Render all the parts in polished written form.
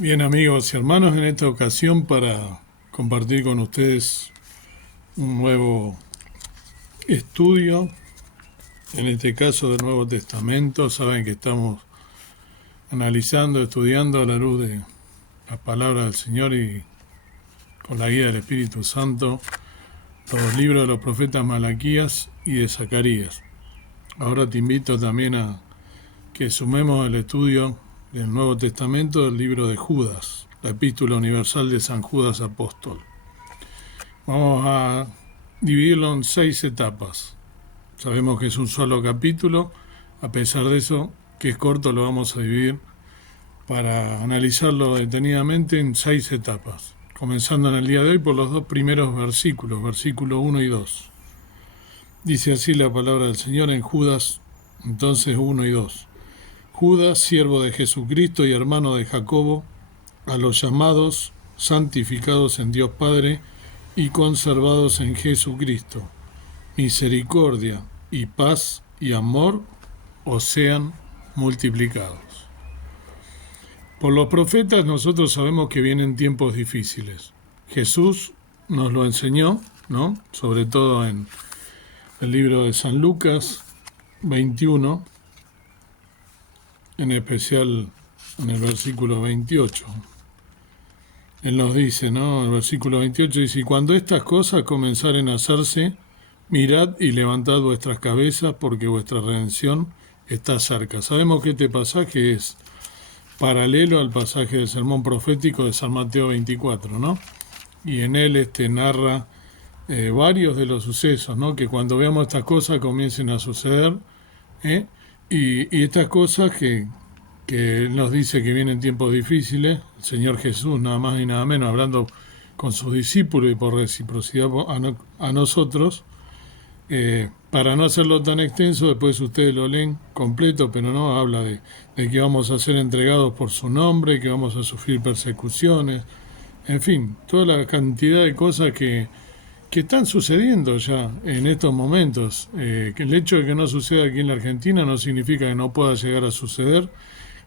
Bien, amigos y hermanos, en esta ocasión para compartir con ustedes un nuevo estudio, en este caso del Nuevo Testamento. Saben que estamos analizando, estudiando a la luz de la palabra del Señor y con la guía del Espíritu Santo los libros de los profetas Malaquías y de Zacarías. Ahora te invito también a que sumemos el estudio del Nuevo Testamento del libro de Judas, la epístola universal de San Judas Apóstol. Vamos a dividirlo en 6 etapas. Sabemos que es un solo capítulo, a pesar de eso, que es corto, lo vamos a dividir para analizarlo detenidamente en 6 etapas, comenzando en el día de hoy por los 2 primeros versículos, versículo 1 y 2. Dice así la palabra del Señor en Judas, entonces 1 y 2. Judas, siervo de Jesucristo y hermano de Jacobo, a los llamados, santificados en Dios Padre y conservados en Jesucristo, misericordia y paz y amor os sean multiplicados. Por los profetas nosotros sabemos que vienen tiempos difíciles. Jesús nos lo enseñó, ¿no? Sobre todo en el libro de San Lucas 21, en especial en el versículo 28. Él nos dice, ¿no? El versículo 28 dice: y cuando estas cosas comenzaren a hacerse, mirad y levantad vuestras cabezas, porque vuestra redención está cerca. Sabemos que este pasaje es paralelo al pasaje del sermón profético de San Mateo 24, ¿no? Y en él narra varios de los sucesos, ¿no? Que cuando veamos estas cosas comiencen a suceder, y estas cosas que Él nos dice que vienen tiempos difíciles, el Señor Jesús nada más y nada menos, hablando con sus discípulos y por reciprocidad a nosotros, para no hacerlo tan extenso, después ustedes lo leen completo, pero no habla de que vamos a ser entregados por su nombre, que vamos a sufrir persecuciones, en fin, toda la cantidad de cosas que están sucediendo ya en estos momentos. Que el hecho de que no suceda aquí en la Argentina no significa que no pueda llegar a suceder,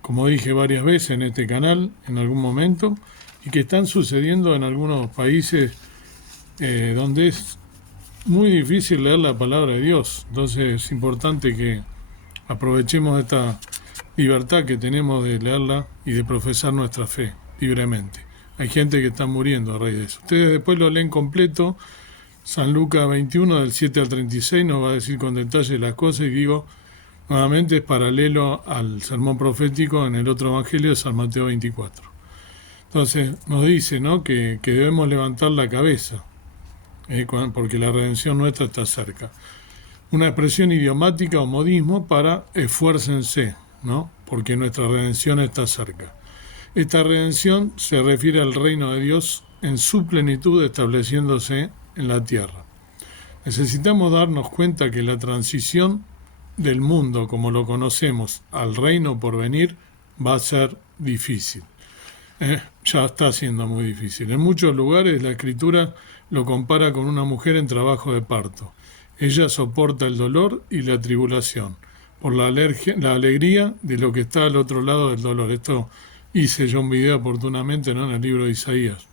como dije varias veces en este canal en algún momento, y que están sucediendo en algunos países donde es muy difícil leer la palabra de Dios. Entonces es importante que aprovechemos esta libertad que tenemos de leerla y de profesar nuestra fe libremente. Hay gente que está muriendo a raíz de eso. Ustedes después lo leen completo. San Lucas 21, del 7 al 36, nos va a decir con detalle las cosas, y digo, nuevamente es paralelo al sermón profético en el otro evangelio de San Mateo 24. Entonces nos dice, ¿no?, que debemos levantar la cabeza, porque la redención nuestra está cerca. Una expresión idiomática o modismo para esfuércense, ¿no?, porque nuestra redención está cerca. Esta redención se refiere al reino de Dios en su plenitud estableciéndose en la tierra. Necesitamos darnos cuenta que la transición del mundo como lo conocemos al reino por venir va a ser difícil. Ya está siendo muy difícil. En muchos lugares la Escritura lo compara con una mujer en trabajo de parto. Ella soporta el dolor y la tribulación por la alegría de lo que está al otro lado del dolor. Esto hice yo un video oportunamente, ¿no?, en el libro de Isaías.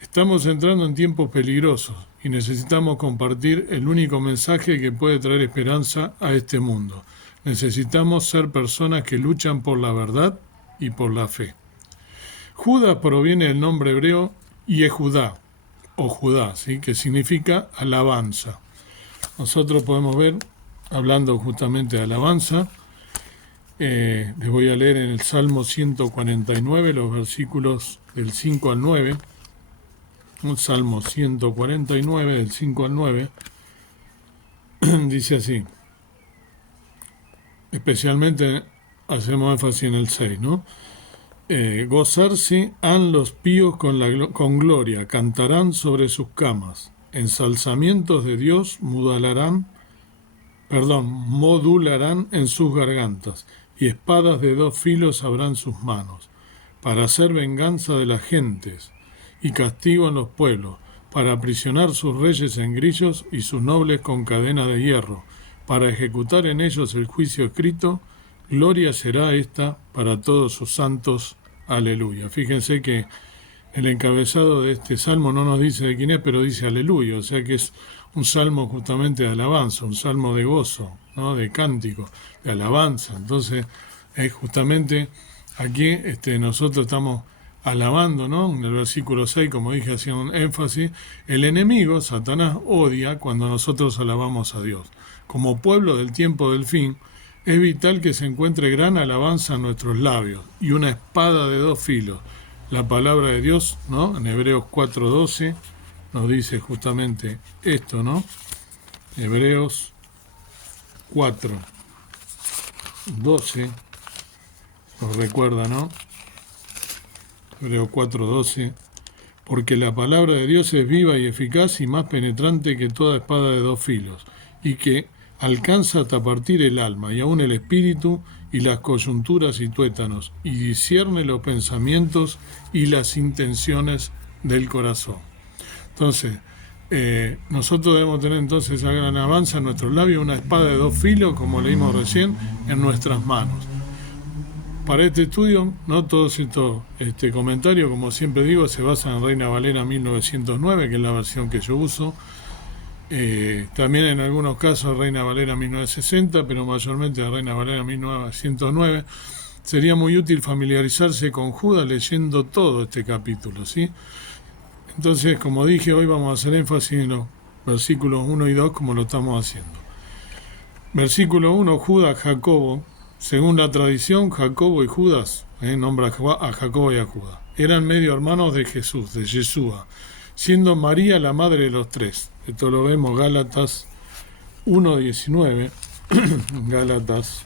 Estamos entrando en tiempos peligrosos y necesitamos compartir el único mensaje que puede traer esperanza a este mundo. Necesitamos ser personas que luchan por la verdad y por la fe. Judas proviene del nombre hebreo Yehudá, o Judá, ¿sí?, que significa alabanza. Nosotros podemos ver, hablando justamente de alabanza, les voy a leer en el Salmo 149, los versículos del 5 al 9, un Salmo 149, del 5 al 9, dice así, especialmente hacemos énfasis en el 6, ¿no? Gozarse han los píos con gloria, cantarán sobre sus camas, ensalzamientos de Dios modularán en sus gargantas, y espadas de 2 filos habrán sus manos, para hacer venganza de las gentes, y castigo en los pueblos, para aprisionar sus reyes en grillos y sus nobles con cadenas de hierro, para ejecutar en ellos el juicio escrito. Gloria será esta para todos sus santos. aleluya. Fíjense que el encabezado de este salmo no nos dice de quién es, pero dice aleluya, o sea que es un salmo justamente de alabanza, un salmo de gozo, ¿no? De cántico, de alabanza. Entonces, es justamente aquí nosotros estamos alabando, ¿no? En el versículo 6, como dije, hacía un énfasis, el enemigo, Satanás, odia cuando nosotros alabamos a Dios. Como pueblo del tiempo del fin, es vital que se encuentre gran alabanza en nuestros labios y una espada de dos filos. La palabra de Dios, ¿no? En Hebreos 4:12 nos dice justamente esto, ¿no? Hebreos 4:12 nos recuerda, ¿no? Hebreos 4:12, porque la palabra de Dios es viva y eficaz y más penetrante que toda espada de dos filos, y que alcanza hasta partir el alma y aún el espíritu y las coyunturas y tuétanos, y discierne los pensamientos y las intenciones del corazón. Entonces, nosotros debemos tener entonces esa gran alabanza en nuestros labios, una espada de dos filos, como leímos recién, en nuestras manos. Para este estudio, no todos estos comentarios, como siempre digo, se basan en Reina Valera 1909, que es la versión que yo uso. También en algunos casos Reina Valera 1960, pero mayormente Reina Valera 1909. Sería muy útil familiarizarse con Judas leyendo todo este capítulo, ¿sí? Entonces, como dije, hoy vamos a hacer énfasis en los versículos 1 y 2, como lo estamos haciendo. Versículo 1, Judas, Jacobo. Según la tradición, Jacobo y Judas, nombra a Jacobo y a Judas, eran medio hermanos de Jesús, de Yeshua, siendo María la madre de los tres. Esto lo vemos Gálatas 1:19, Gálatas,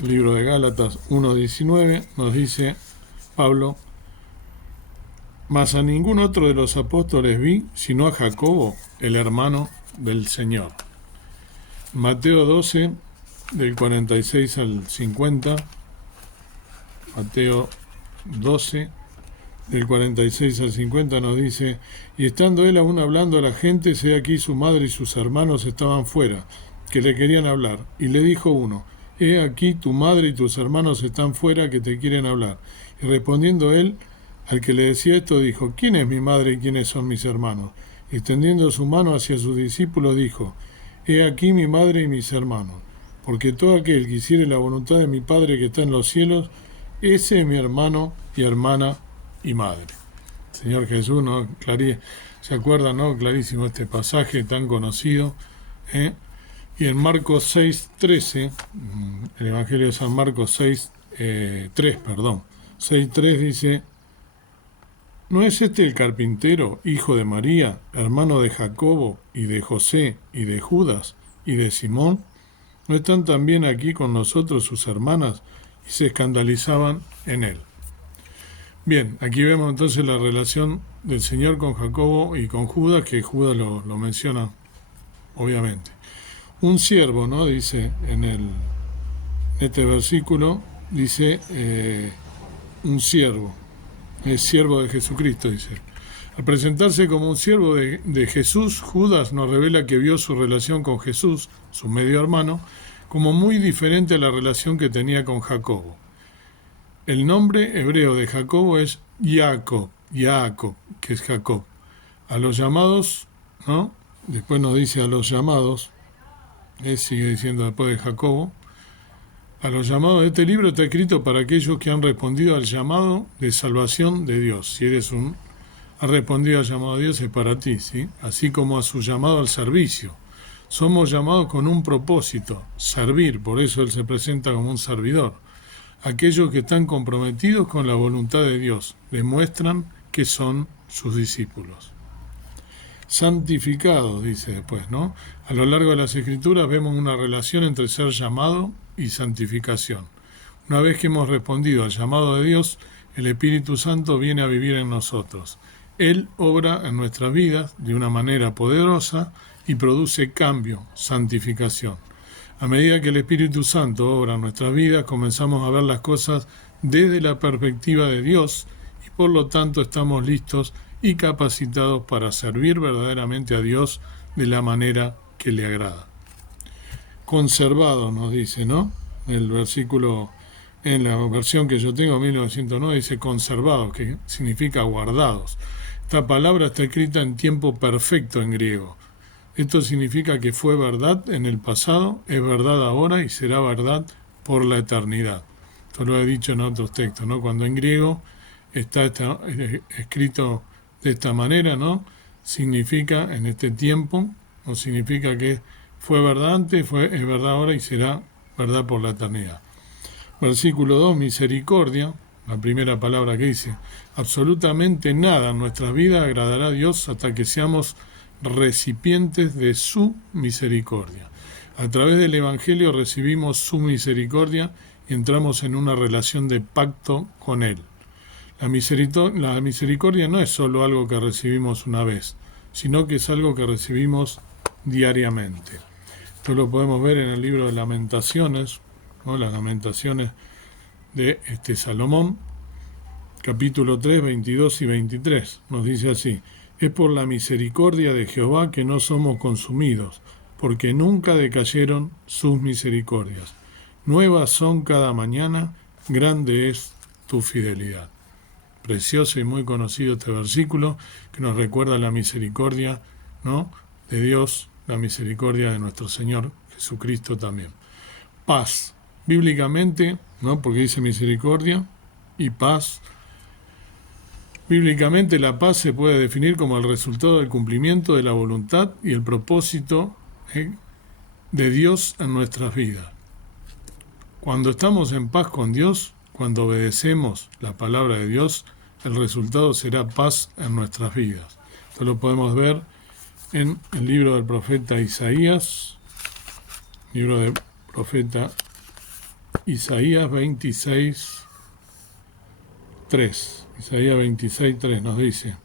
libro de Gálatas 1:19, nos dice Pablo, mas a ningún otro de los apóstoles vi, sino a Jacobo, el hermano del Señor. Mateo 12, del 46 al 50, Mateo 12, del 46 al 50 nos dice, y estando él aún hablando a la gente, he aquí su madre y sus hermanos estaban fuera, que le querían hablar, y le dijo uno, he aquí tu madre y tus hermanos están fuera, que te quieren hablar. Y respondiendo él, al que le decía esto, dijo, ¿quién es mi madre y quiénes son mis hermanos? Y extendiendo su mano hacia sus discípulos, dijo, he aquí mi madre y mis hermanos. Porque todo aquel que hiciere la voluntad de mi Padre que está en los cielos, ese es mi hermano y hermana y madre. Señor Jesús, ¿no? ¿Se acuerdan, no? Clarísimo este pasaje tan conocido. Y en Marcos 6:13, el Evangelio de San Marcos 6:3 dice, ¿no es este el carpintero, hijo de María, hermano de Jacobo y de José y de Judas y de Simón? ¿No están también aquí con nosotros sus hermanas? Y se escandalizaban en él. Bien, aquí vemos entonces la relación del Señor con Jacobo y con Judas, que Judas lo menciona, obviamente. Un siervo, ¿no? Dice en este versículo, dice un siervo, es siervo de Jesucristo, dice. Al presentarse como un siervo de Jesús, Judas nos revela que vio su relación con Jesús, su medio hermano, como muy diferente a la relación que tenía con Jacobo. El nombre hebreo de Jacobo es Jacob, que es Jacob. A los llamados, ¿no? Después nos dice a los llamados, sigue diciendo después de Jacobo, a los llamados de este libro está escrito para aquellos que han respondido al llamado de salvación de Dios. Si has respondido al llamado de Dios, es para ti, ¿sí? Así como a su llamado al servicio. Somos llamados con un propósito, servir, por eso Él se presenta como un servidor. Aquellos que están comprometidos con la voluntad de Dios demuestran que son sus discípulos. Santificados, dice después, ¿no? A lo largo de las Escrituras vemos una relación entre ser llamado y santificación. Una vez que hemos respondido al llamado de Dios, el Espíritu Santo viene a vivir en nosotros. Él obra en nuestras vidas de una manera poderosa y produce cambio, santificación. A medida que el Espíritu Santo obra en nuestras vidas, comenzamos a ver las cosas desde la perspectiva de Dios y por lo tanto estamos listos y capacitados para servir verdaderamente a Dios de la manera que le agrada. Conservado, nos dice, ¿no? El versículo En la versión que yo tengo, 1909, dice conservados, que significa guardados. Esta palabra está escrita en tiempo perfecto en griego. Esto significa que fue verdad en el pasado, es verdad ahora y será verdad por la eternidad. Esto lo he dicho en otros textos, ¿no? Cuando en griego está escrito de esta manera, ¿no? Significa en este tiempo, o significa que fue verdad antes, es verdad ahora y será verdad por la eternidad. Versículo 2, misericordia, la primera palabra que dice, absolutamente nada en nuestras vidas agradará a Dios hasta que seamos recipientes de su misericordia. A través del Evangelio recibimos su misericordia y entramos en una relación de pacto con Él. La misericordia no es solo algo que recibimos una vez, sino que es algo que recibimos diariamente. Esto lo podemos ver en el libro de Lamentaciones, ¿no? Las Lamentaciones de Salomón, capítulo 3, 22 y 23. Nos dice así: es por la misericordia de Jehová que no somos consumidos, porque nunca decayeron sus misericordias. Nuevas son cada mañana, grande es tu fidelidad. Precioso y muy conocido este versículo que nos recuerda la misericordia, ¿no?, de Dios, la misericordia de nuestro Señor Jesucristo también. Paz. Bíblicamente, ¿no?, porque dice misericordia y paz. Bíblicamente la paz se puede definir como el resultado del cumplimiento de la voluntad y el propósito de Dios en nuestras vidas. Cuando estamos en paz con Dios, cuando obedecemos la palabra de Dios, el resultado será paz en nuestras vidas. Esto lo podemos ver en el libro del profeta Isaías, libro del profeta Isaías 26:3. Isaías 26:3 nos dice: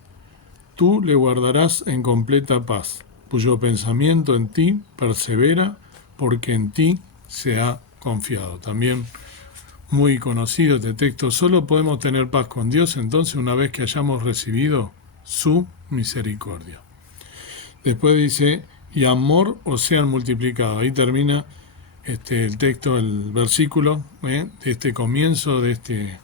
tú le guardarás en completa paz, cuyo pensamiento en ti persevera, porque en ti se ha confiado. También muy conocido este texto. Solo podemos tener paz con Dios entonces una vez que hayamos recibido su misericordia. Después dice, y amor os sean multiplicados. Ahí termina el texto, el versículo de este comienzo de este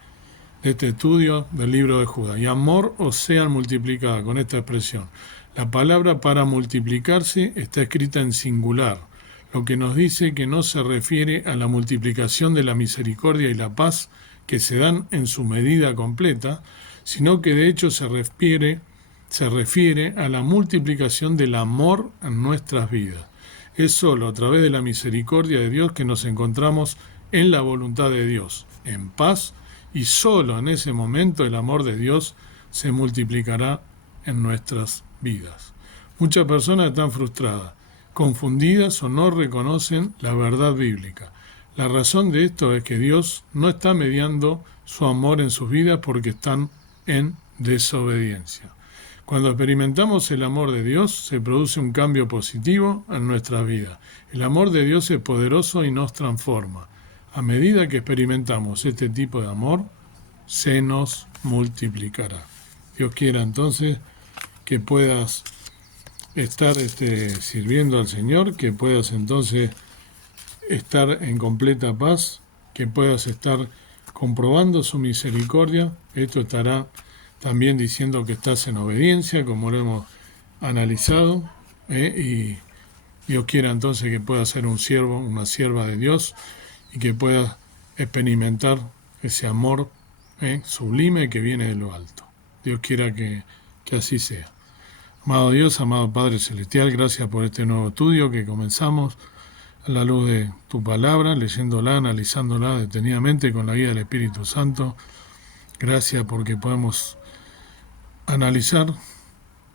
estudio del libro de Judas. Y amor os sean multiplicados, con esta expresión. La palabra para multiplicarse está escrita en singular, lo que nos dice que no se refiere a la multiplicación de la misericordia y la paz que se dan en su medida completa, sino que de hecho se refiere a la multiplicación del amor en nuestras vidas. Es solo a través de la misericordia de Dios que nos encontramos en la voluntad de Dios, en paz, y solo en ese momento el amor de Dios se multiplicará en nuestras vidas. Muchas personas están frustradas, confundidas o no reconocen la verdad bíblica. La razón de esto es que Dios no está mediando su amor en sus vidas porque están en desobediencia. Cuando experimentamos el amor de Dios, se produce un cambio positivo en nuestras vidas. El amor de Dios es poderoso y nos transforma. A medida que experimentamos este tipo de amor, se nos multiplicará. Dios quiera entonces que puedas estar sirviendo al Señor, que puedas entonces estar en completa paz, que puedas estar comprobando su misericordia. Esto estará también diciendo que estás en obediencia, como lo hemos analizado, y Dios quiera entonces que puedas ser un siervo, una sierva de Dios, y que puedas experimentar ese amor sublime que viene de lo alto. Dios quiera que así sea. Amado Dios, amado Padre Celestial, gracias por este nuevo estudio que comenzamos a la luz de tu palabra, leyéndola, analizándola detenidamente con la guía del Espíritu Santo. Gracias porque podemos analizar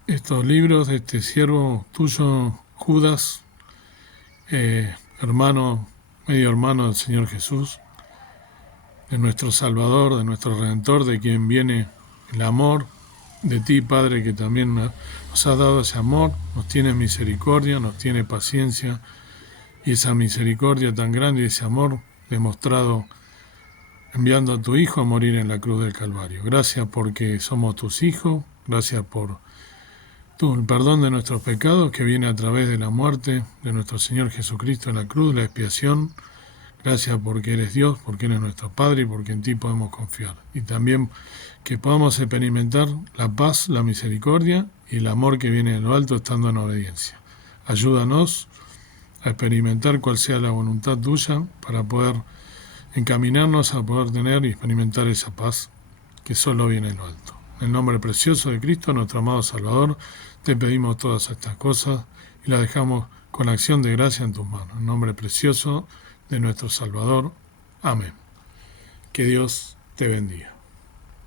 estos libros de este siervo tuyo, Judas, medio hermano del Señor Jesús, de nuestro Salvador, de nuestro Redentor, de quien viene el amor, de ti, Padre, que también nos has dado ese amor, nos tienes misericordia, nos tienes paciencia, y esa misericordia tan grande y ese amor demostrado enviando a tu Hijo a morir en la cruz del Calvario. Gracias porque somos tus hijos, gracias por el perdón de nuestros pecados que viene a través de la muerte de nuestro Señor Jesucristo en la cruz, la expiación. Gracias porque eres Dios, porque eres nuestro Padre y porque en ti podemos confiar. Y también que podamos experimentar la paz, la misericordia y el amor que viene de lo alto estando en obediencia. Ayúdanos a experimentar cuál sea la voluntad tuya para poder encaminarnos a poder tener y experimentar esa paz que solo viene de lo alto. En el nombre precioso de Cristo, nuestro amado Salvador, te pedimos todas estas cosas y las dejamos con acción de gracia en tus manos. En el nombre precioso de nuestro Salvador. Amén. Que Dios te bendiga.